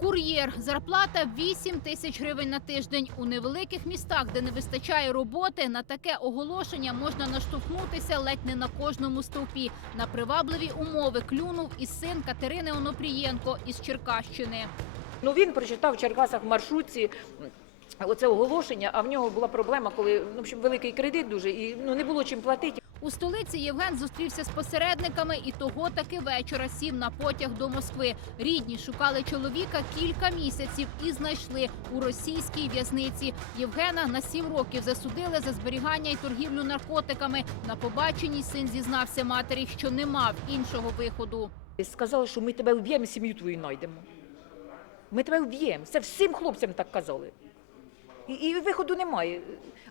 Кур'єр зарплата 8 тисяч гривень на тиждень. У невеликих містах, де не вистачає роботи, на таке оголошення можна наштовхнутися ледь не на кожному стовпі. На привабливі умови клюнув і син Катерини Онопрієнко із Черкащини. Ну він прочитав в Черкасах маршрутці. Оце оголошення, а в нього була проблема, коли ну, в общем, великий кредит дуже і ну не було чим платити. У столиці Євген зустрівся з посередниками і того таки вечора сів на потяг до Москви. Рідні шукали чоловіка кілька місяців і знайшли у російській в'язниці. Євгена на сім років засудили за зберігання і торгівлю наркотиками. На побаченні син зізнався матері, що не мав іншого виходу. Сказали, що ми тебе вб'ємо, сім'ю твою знайдемо. Ми тебе вб'ємо. Це всім хлопцям так казали. І, і виходу немає.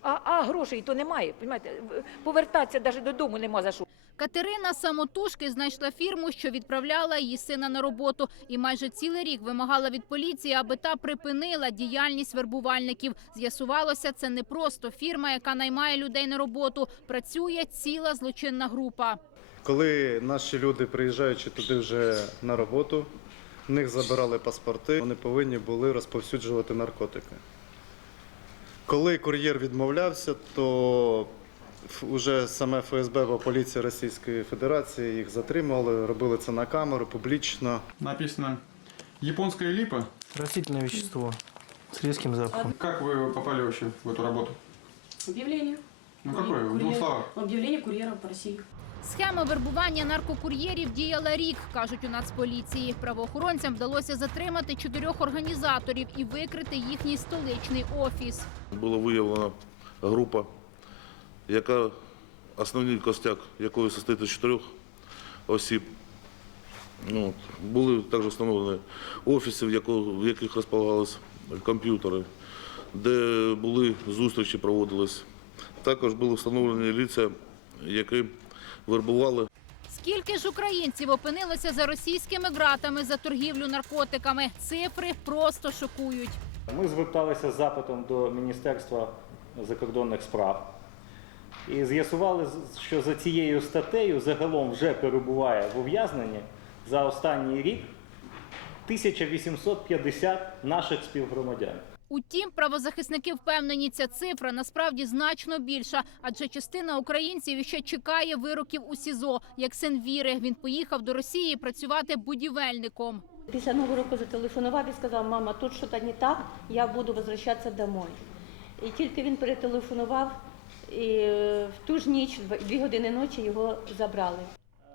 А, а грошей то немає. Понімаєте? В- Повертатися навіть додому нема за що. Катерина самотужки знайшла фірму, що відправляла її сина на роботу, і майже цілий рік вимагала від поліції, аби та припинила діяльність вербувальників. З'ясувалося, це не просто фірма, яка наймає людей на роботу. Працює ціла злочинна група. Коли наші люди, приїжджаючи туди вже на роботу, в них забирали паспорти, вони повинні були розповсюджувати наркотики. Коли кур'єр відмовлявся, то ф- уже саме ФСБ або поліція Російської Федерації їх затримували, робили це на камеру публічно. Написано японская липа. Растительное вещество с резким запахом. Как вы попали вообще в эту работу? Объявление. Ну какое? В двух Курьер- словах. Объявление курьера по России. Схема вербування наркокур'єрів діяла рік, кажуть у Нацполіції. Правоохоронцям вдалося затримати чотирьох організаторів і викрити їхній столичний офіс. Було виявлена група, яка основний костяк якої состоїть з чотирьох осіб. Ну, були також встановлені офіси, в, яких розполагались комп'ютери, де були зустрічі, проводились. Також були встановлені лиця, які вербували Скільки ж українців опинилося за російськими ґратами за торгівлю наркотиками? Цифри просто шокують. Ми зверталися з запитом до Міністерства закордонних справ і з'ясували, що за цією статтею загалом вже перебуває в ув'язненні за останній рік 1850 наших співгромадян. Утім, правозахисники впевнені, ця цифра насправді значно більша, адже частина українців ще чекає вироків у СІЗО. Як син Віри, він поїхав до Росії працювати будівельником. Після Нового року зателефонував і сказав, мама, тут щось не так, я буду возвращатися домой. І тільки він перетелефонував, і в ту ж ніч, дві години ночі, його забрали.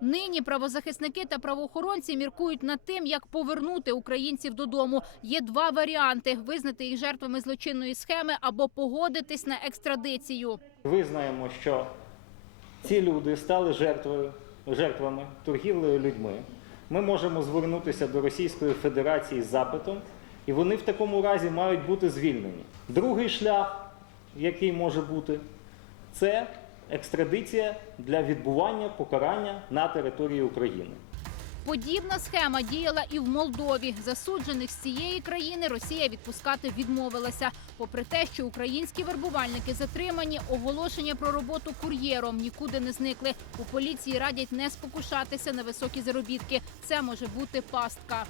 Нині правозахисники та правоохоронці міркують над тим, як повернути українців додому. Є два варіанти: визнати їх жертвами злочинної схеми або погодитись на екстрадицію. Визнаємо, що ці люди стали жертвою, жертвами торгівлею людьми. Ми можемо звернутися до Російської Федерації з запитом, і вони в такому разі мають бути звільнені. Другий шлях, який може бути, це екстрадиція для відбування покарання на території України. Подібна схема діяла і в Молдові. Засуджених з цієї країни Росія відпускати відмовилася. Попри те, що українські вербувальники затримані, оголошення про роботу кур'єром нікуди не зникли. У поліції радять не спокушатися на високі заробітки. Це може бути пастка.